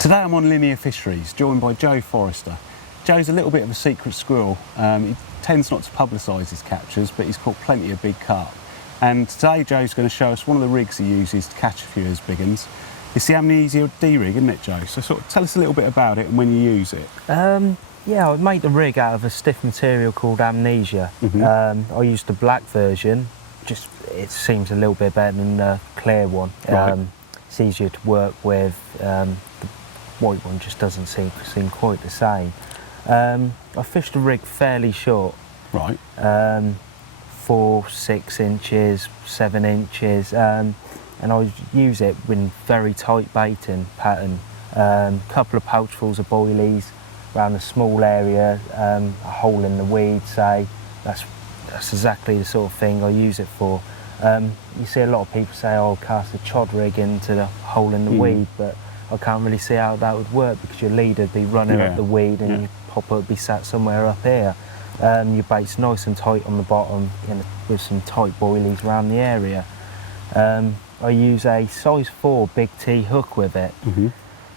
Today I'm on Linear Fisheries, joined by Joe Forrester. Joe's a little bit of a secret squirrel. He tends not to publicise his captures, but he's caught plenty of big carp. And today Joe's going to show us one of the rigs he uses to catch a few of his big ones. It's the Amnesia D Rig, isn't it, Joe? So sort of tell us a little bit about it and when you use it. Yeah, I made the rig out of a stiff material called Amnesia. I used the black version, just it seems a little bit better than the clear one. Right. It's easier to work with. The white one just doesn't seem quite the same. I fished the rig fairly short. Right. 4, 6 inches, 7 inches, and I use it with very tight baiting pattern. A couple of pouchfuls of boilies around a small area, a hole in the weed, say. That's exactly the sort of thing I use it for. You see a lot of people say, oh, I'll cast a chod rig into the hole in the weed, but I can't really see how that would work because your lead would be running up the weed and your popper would be sat somewhere up here. Your bait's nice and tight on the bottom with some tight boilies around the area. I use a size 4 big T hook with it.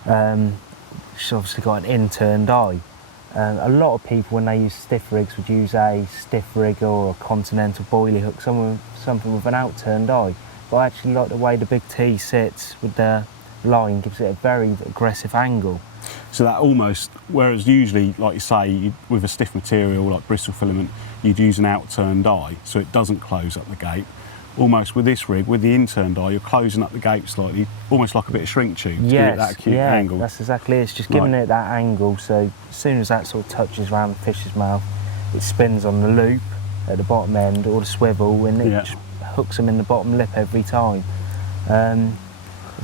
It's obviously got an in-turned eye. A lot of people, when they use stiff rigs, would use a stiff rig or a continental boilie hook, something with an out-turned eye. But I actually like the way the big T sits with the line, gives it a very aggressive angle. So that almost, whereas usually, like you say, with a stiff material like bristle filament, you'd use an out-turned eye so it doesn't close up the gape. Almost with this rig, with the in-turned eye, you're closing up the gape slightly, almost like a bit of shrink tube to give it that acute angle. That's exactly it. It's just giving it that angle, so as soon as that sort of touches around the fish's mouth, it spins on the loop at the bottom end or the swivel, and it just hooks them in the bottom lip every time.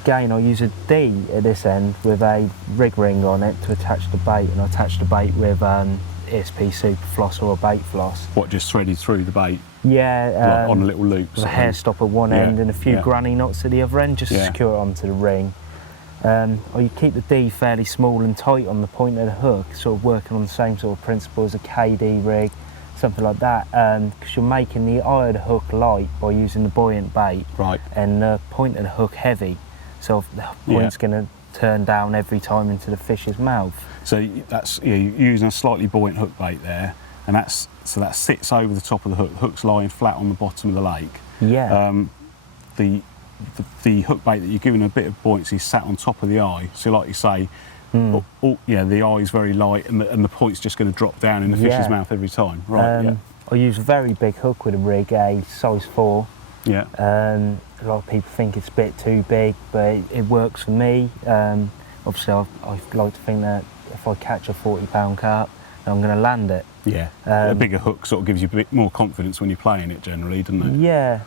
Again, I use a D at this end with a rig ring on it to attach the bait, and I attach the bait with ESP super floss or a bait floss. What, just threaded through the bait? Yeah. Like on a little loop? With a hair stop at one end and a few granny knots at the other end, just to secure it onto the ring. Or you keep the D fairly small and tight on the point of the hook, sort of working on the same sort of principle as a KD rig, something like that, because you're making the eye of the hook light by using the buoyant bait, and the point of the hook heavy, so the point's going to turn down every time into the fish's mouth. So that's you're using a slightly buoyant hook bait there, and that sits over the top of the hook. The hook's lying flat on the bottom of the lake. Yeah. The hook bait that you're giving a bit of buoyancy is sat on top of the eye. So like you say, the eye's very light, and the point's just going to drop down in the fish's mouth every time. Right. I use a very big hook with a rig, a size 4. Yeah. A lot of people think it's a bit too big, but it works for me. Obviously, I like to think that if I catch a 40-pound carp, I'm going to land it. Yeah. A bigger hook sort of gives you a bit more confidence when you're playing it, generally, doesn't it? Yeah.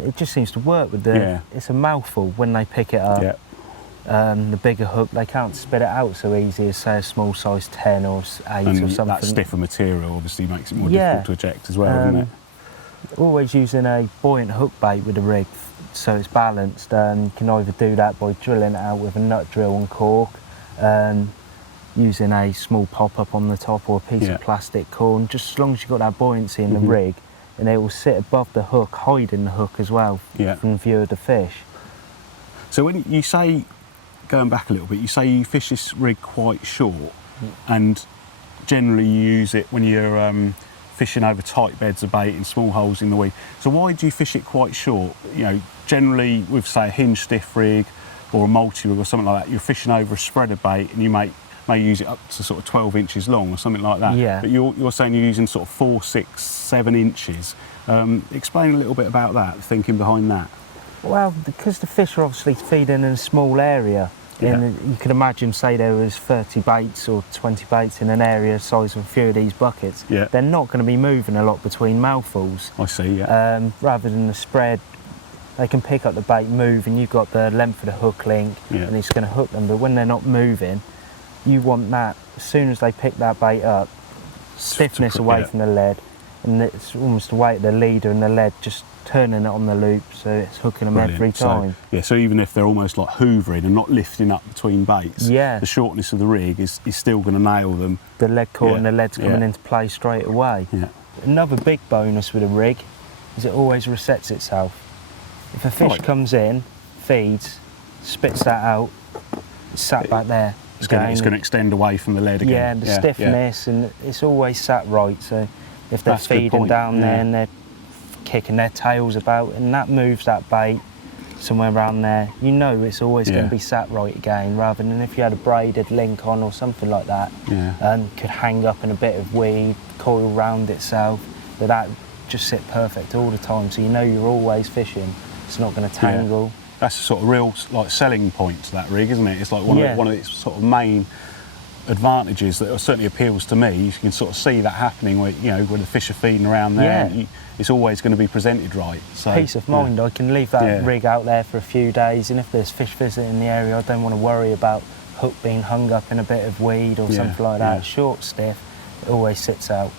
It just seems to work with the. It's a mouthful when they pick it up. Yeah. The bigger hook, they can't spit it out so easy as, say, a small size 10 or 8 or something. That stiffer material obviously makes it more difficult to eject as well, doesn't it? Always using a buoyant hook bait with the rig so it's balanced. You can either do that by drilling it out with a nut drill and cork, using a small pop-up on the top or a piece of plastic corn, just as long as you've got that buoyancy in the rig, and it will sit above the hook, hiding the hook as well from view of the fish. So when you say, going back a little bit, you say you fish this rig quite short, and generally you use it when you're fishing over tight beds of bait in small holes in the weed. So why do you fish it quite short? You know, generally with, say, a hinge stiff rig or a multi-rig or something like that, you're fishing over a spread of bait and you may use it up to sort of 12 inches long or something like that. Yeah. But you're saying you're using sort of 4, 6, 7 inches. Explain a little bit about that, the thinking behind that. Well, because the fish are obviously feeding in a small area, and you can imagine, say there was 30 baits or 20 baits in an area the size of a few of these buckets, they're not going to be moving a lot between mouthfuls. I see, rather than the spread, they can pick up the bait, move, and you've got the length of the hook link, and it's going to hook them. But when they're not moving, you want that, as soon as they pick that bait up, stiffness away from the lead, and it's almost the weight of the leader and the lead just turning it on the loop, so it's hooking them every time. So even if they're almost like hoovering and not lifting up between baits, the shortness of the rig is still going to nail them. The lead core and the lead's coming into play straight away. Another big bonus with a rig is it always resets itself. If a fish comes in, feeds, spits that out, it's sat back there, It's going to extend away from the lead again. Yeah, the stiffness, and it's always sat right. So if they're That's a good feeding point, down there and they're kicking their tails about, and that moves that bait somewhere around there, you know it's always going to be sat right again, rather than if you had a braided link on or something like that, could hang up in a bit of weed, coil round itself, but that just sit perfect all the time, so you know you're always fishing. It's not going to tangle. That's a sort of real like selling point to that rig, isn't it? It's like one of its sort of main advantages that certainly appeals to me. You can sort of see that happening where, you know, where the fish are feeding around there. It's always going to be presented right. So peace of mind. I can leave that rig out there for a few days, and if there's fish visiting the area, I don't want to worry about hook being hung up in a bit of weed or something like that. Short, stiff, it always sits out.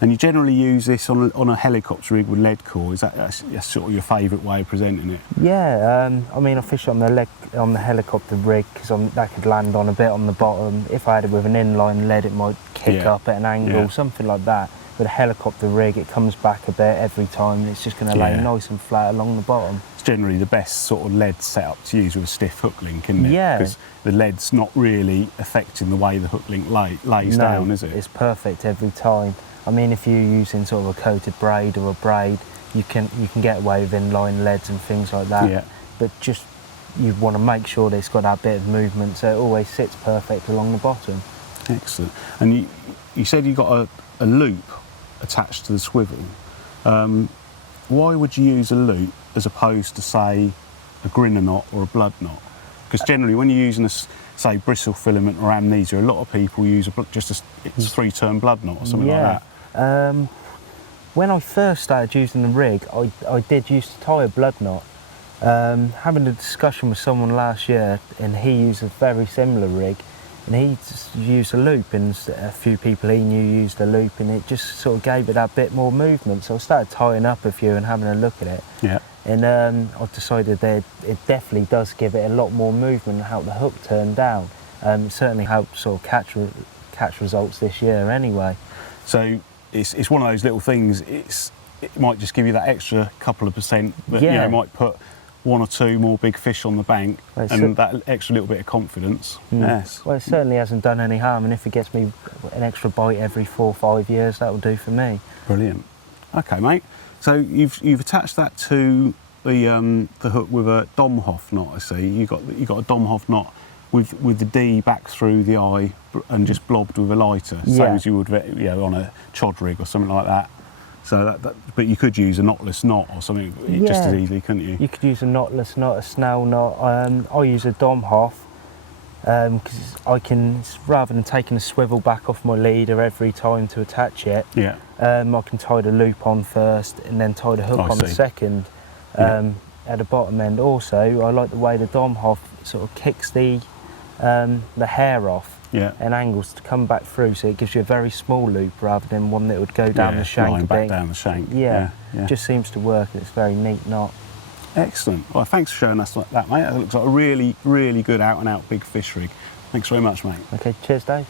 And you generally use this on a helicopter rig with lead core. Is that's sort of your favourite way of presenting it? Yeah, I mean, I fish on the helicopter rig because that could land on a bit on the bottom. If I had it with an inline lead, it might kick up at an angle, something like that. With a helicopter rig, it comes back a bit every time. It's just going to lay nice and flat along the bottom. It's generally the best sort of lead setup to use with a stiff hook link, isn't it? Yeah. Because the lead's not really affecting the way the hook link lays down, is it? It's perfect every time. I mean, if you're using sort of a coated braid or a braid, you can get away with inline leads and things like that. Yeah. But just you want to make sure that it's got that bit of movement, so it always sits perfect along the bottom. Excellent. And you said you got a loop attached to the swivel. Why would you use a loop as opposed to, say, a grinner knot or a blood knot? Because generally, when you're using say bristle filament or amnesia, a lot of people use it's a 3-turn blood knot or something like that. When I first started using the rig, I did used to tie a blood knot. Having a discussion with someone last year, and he used a very similar rig, and he just used a loop, and a few people he knew used a loop, and it just sort of gave it that bit more movement. So I started tying up a few and having a look at it. Yeah. And I decided that it definitely does give it a lot more movement and help the hook turn down. It certainly helped sort of catch results this year anyway. So it's one of those little things. It might just give you that extra couple of %, but you know, it might put 1 or 2 more big fish on the bank, and that extra little bit of confidence. Yes. Well, it certainly hasn't done any harm, and if it gets me an extra bite every 4 or 5 years, that will do for me. Brilliant. Okay, mate. So you've attached that to the hook with a Domhoff knot. I see you got a Domhoff knot with the D back through the eye and just blobbed with a lighter, same as you would, you know, on a chod rig or something like that. So but you could use a knotless knot or something just as easily, couldn't you? You could use a knotless knot, a snell knot. I use a Domhoff because I can, rather than taking a swivel back off my leader every time to attach it, I can tie the loop on first and then tie the hook on the second at the bottom end. Also, I like the way the Domhoff sort of kicks the hair off and angles to come back through, so it gives you a very small loop rather than one that would go down the shank. Back down the shank. It just seems to work. It's a very neat knot. Excellent. Well, thanks for showing us that, mate. That looks like a really, really good out-and-out big fish rig. Thanks very much, mate. Okay, cheers, Dave.